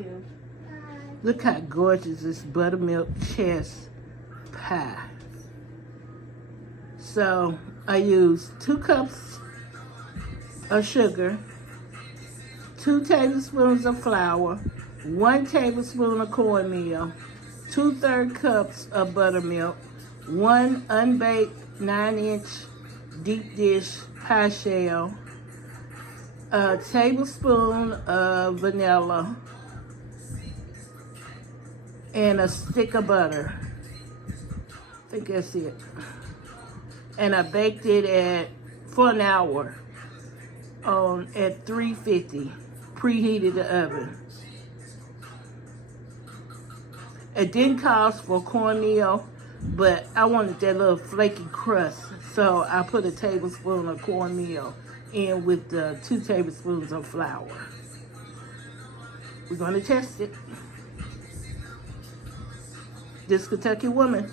you. Look how gorgeous this Buttermilk Chess Pie. So I use 2 cups of sugar, 2 tablespoons of flour, 1 tablespoon of cornmeal, 2/3 cups of buttermilk, 1 unbaked 9-inch deep dish pie shell, a tablespoon of vanilla, and a stick of butter. I think that's it. And I baked it for an hour at 350. Preheated the oven. It didn't cost for cornmeal, but I wanted that little flaky crust, so I put a tablespoon of cornmeal in with the 2 tablespoons of flour. We're going to test it. This Kentucky woman.